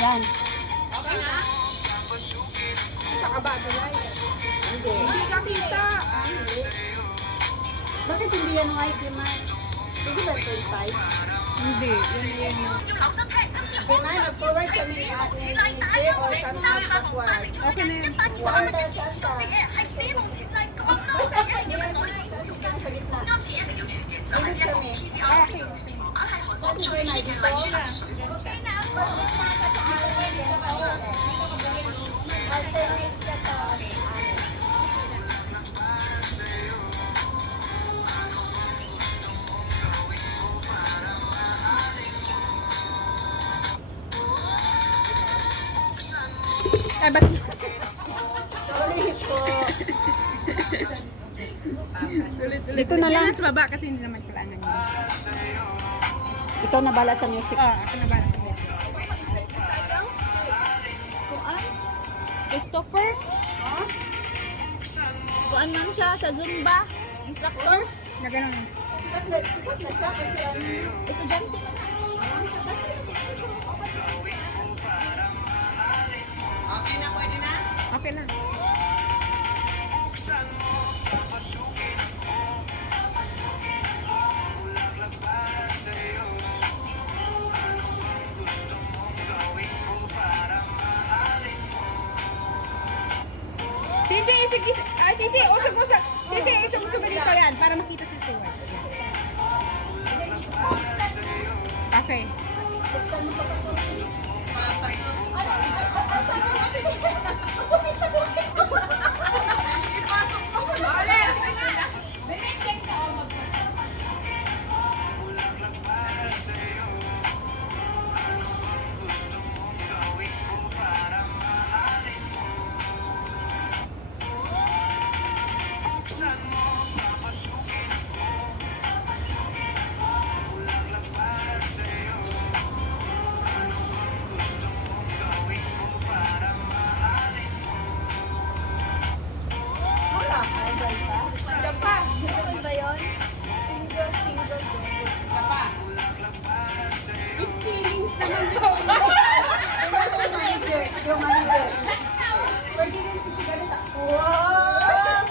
Yan. Okay na? Kakaba ka na Hindi. Hindi ka kita. Bakit hindi yan white yung man? Hindi ba 25? Hindi. Yan yung... Kaya mag-forward kami ni Ate or kami mag-backward. Okay na yan. Saan ba siya sa? Basta sa gitna. Ilog kami. Okay. Saan si Bernard dito? Alternate ka sa Eh, basta. Sorry po. Ulit-ulit. Dito na lang. Yan sa baba kasi hindi naman kailangan yun. Ikaw na bala sa music. Ako na ba sa baba? Kuan? Christopher? Kuan man siya sa Zumba? Instructor? Na ganun. Sikat na siya kasi ano. Estudyante man. Okay na, pwede na? Okay na. Sisi, usog-usog. Sisi, usog-usog dito yan para makita si Stuart. Okay. Yung manager. Pwede rin kasi ganito. Wow!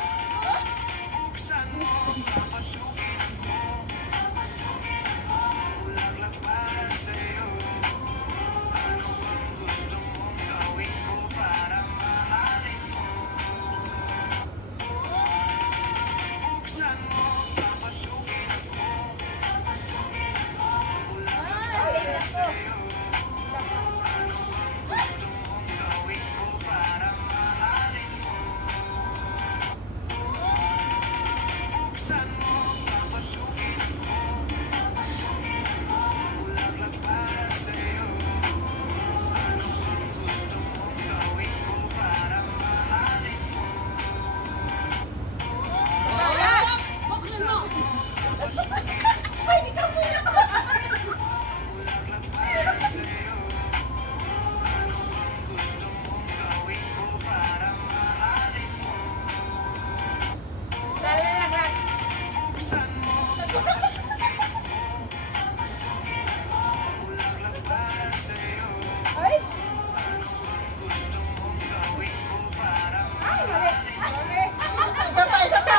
Isa pa, isa pa.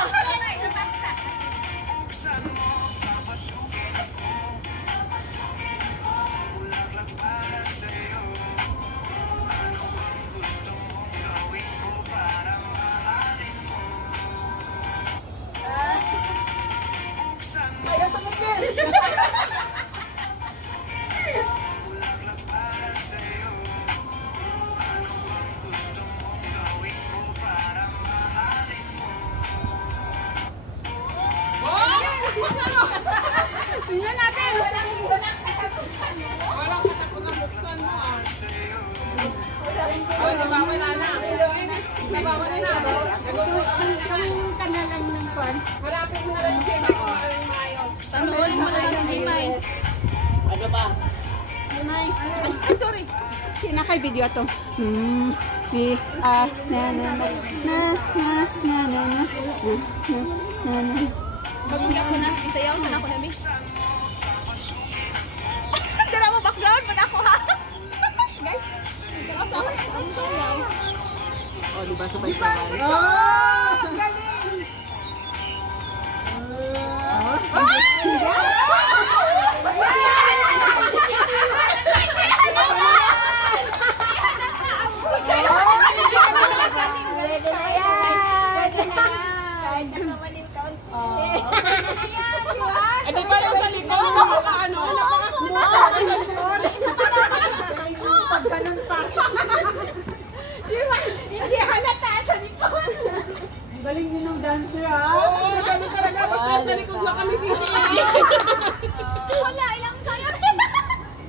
Ayaw tumigil. Tingnan natin. Walang katapusan buksan mo ah. Oh, nabawala na. Nabawala na. Ang kanalang ng pan. Harapin mo na lang yung game ko. Maayos. Tanuol mo na yung himay. Ano ba? May. Ay, sorry. Sinakay video to. Na. Mag-uyak ko na. Isayaw sana ako namin. Tara mo background mo na ako ha. Guys, nagkaroon sa akin ang sayaw. Oh, di ba sabay-sabay? Oh, galing. Pwede na yan. Kahit nagkamaling kaunti. Eh, di ba yung sa likod? Napaka-ano? Napaka-smooth sa likod. Pag ganun pa. Hindi halata sa likod. Ang galing yun ng dancer, ha? Oo, ganun talaga. Basta sa likod lang kami sisiyahin. Wala, ilang sayaw.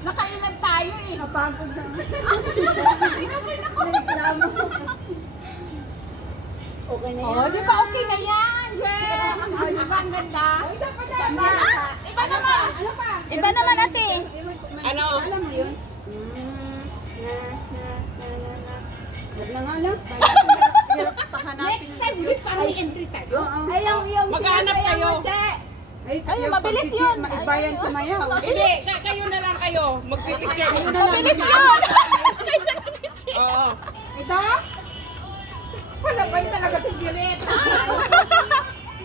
Nakailan tayo eh. Napagod na. Okay na yan. Oh, di ba okay na yan, Jen? Oh, di ba ang ganda? Isa pa dyan. Iba naman. Ano pa? Iba naman ate. Ano? Alam mo yun? Huwag na nga lang. Hirap pahanapin. Next time, ulit pa may entry tayo. Ay, yung Maghanap kayo. Ay, Ayun, mabilis yun. Maibayan sa mayaw. Hindi, kayo na lang kayo. Magpipicture. Mabilis yun. Oo. Ito? Wala ba talaga si Violeta?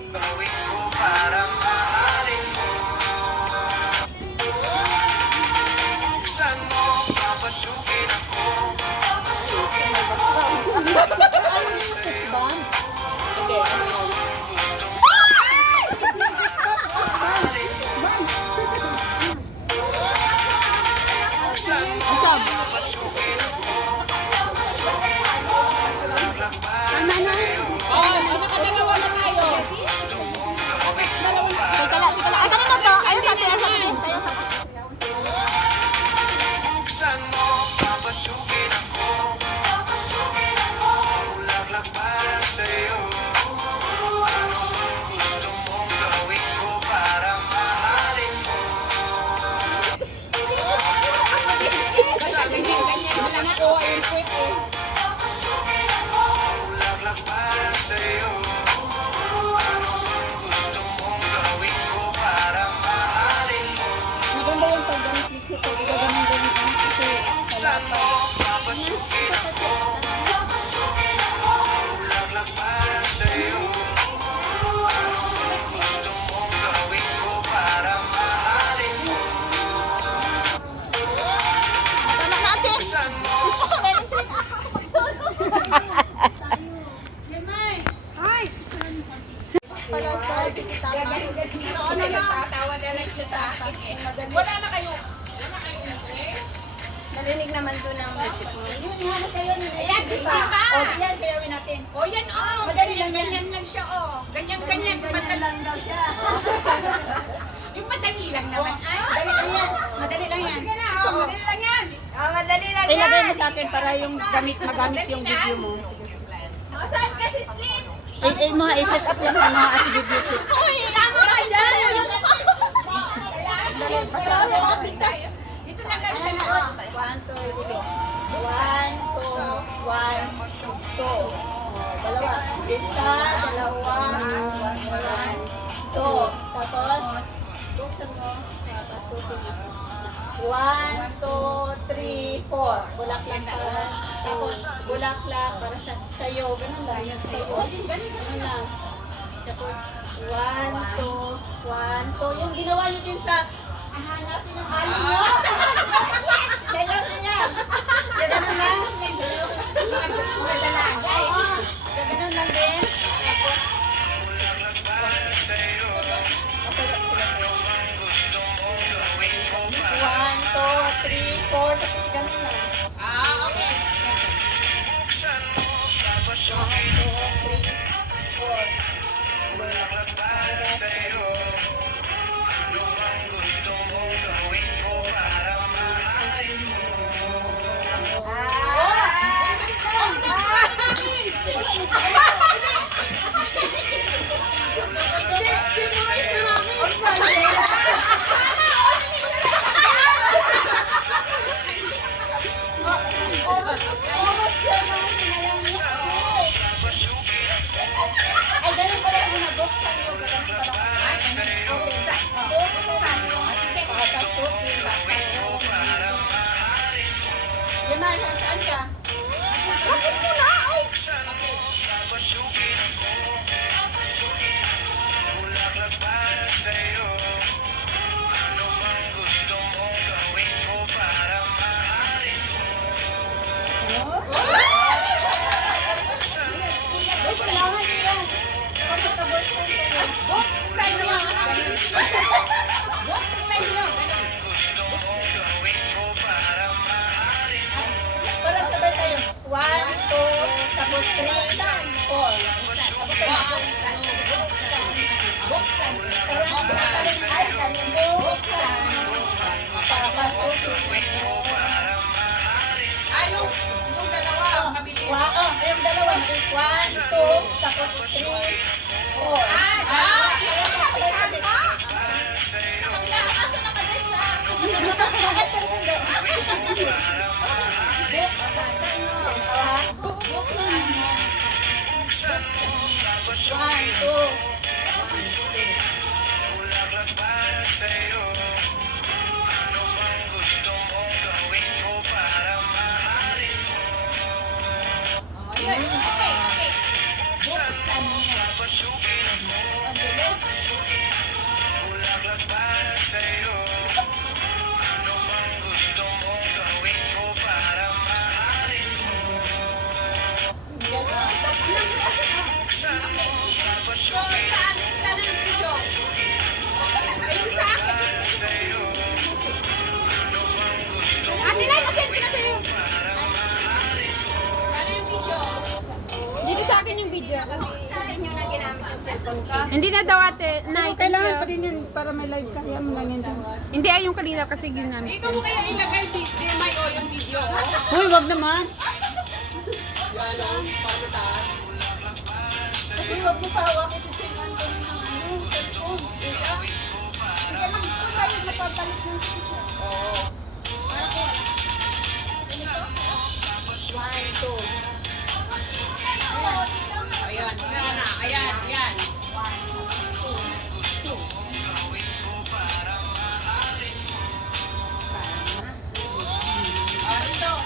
Gawin ko para mahalin mo. Buksan mo, papasukin ako. Papasukin ako. Hindi, ano yun? Buksan mo, papasukin ako. Laglakbayan sa'yo. Oh, nakadalawa na tayo. Buksan mo, papasukin ako. Papasukin ako. Laglakbayan sa'yo. Anong gusto mong gawin ko para mahalin mo? Walang kuha yung quick eh. Papasukin ako. Laglakbayan sa'yo. Anong gusto mong gawin ko para mahalin mo? Maganda yung paggamit ni Chico. Gagamin din kasi Buksan mo, papasukin ako. Papasukin ako. Laglakbayan sa'yo. Anong gusto mong gawin ko para mahalin mo? Tama natin. Buksan mo, Wala na kayo. narinig naman doon ang music mo. Yun, ihanap kayo. Ayan, di ba? O, yan, sayawin natin. O yan, oh. Madali lang yan. Ganyan lang siya, oh. Ganyan. Ganyan Madali. lang daw siya. Yung madali lang naman, ay. Madali lang yan. Madali lang yan. Sige na, oh. Madali lang yan. Madali lang yan. Ilagay mo sa akin para yung magamit yung video mo. O, saan ka si Slim? I-set up lang ang mga video check. Uy, nasa ka dyan. Marami mga pintas. Dito lang kayo sa likod. 1, 2, 3. 1, 2, 1, 2. Dalawa. Isa, dalawa, 1, 2. Tapos, buksan mo. Papasukin mo. 1, 2, 3, 4. Bulaklak para. Tapos, bulaklak para sa'yo. Ganun lang. Sa'yo. Ganun lang. Tapos, 1, 2, 1, 2. Yung ginawa niyo din sa hanapin ng alin mo. Sayaw niyo yan. Ganun lang. Ganun lang din. Tapos, laglakbayan sa'yo. Anong gusto mong gawin ko para 1, 2, 3, 4. Tapos ganun lang. Ah, okay. buksan mo, papasukin 1, 2, 3, 4. laglakbayan sa'yo. Ano ang gusto mong gawin ko para mahalin mo? 1, 2, tapos 3, 4. Bakit ka rin doon? One, two. Bulaklak para sa'yo. Ano bang gusto mong gawin ko para mahalin mo? Saan mo papasukin mo? Bulaklak para sa'yo. Ano bang gusto mong gawin ko para mahalin mo? Saan mo papasukin sa'yo? Ano bang gusto mong Ate Nay, nasend ko na sa'yo. Dito sa akin yung video. Hindi na daw ate. Nay, Kailangan pa din yan para may live ka. Yan mo lang yan dyan. Hindi ay yung kanina kasi ginamit. Ikaw mo kaya ilagay yung video, oh? Uy, wag naman. Kasi huwag mo pahawakin si St. Anthony ng cellphone. Hindi magpunta yung mapapalit ng picture. One, two. Ayan.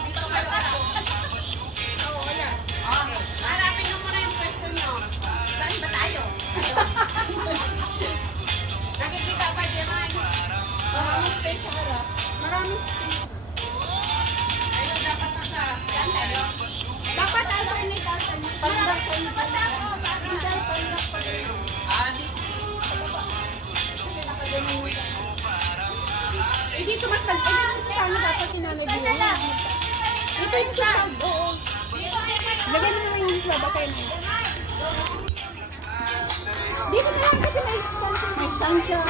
Dito kayo para. Hanapin nyo muna yung pwesto nyo. Saan ba tayo? Nakikita pa dyan, Mike. Maraming space sa harap. Maraming space. Ayun, dapat nasa. Saan tayo? Dapat alternate. Eh dito mas pag dito sa amin dapat tinalagyan. Dito yung sa oo. Lagyan mo na lang yung babasahin mo. Dito na lang kasi may expansion. May expansion.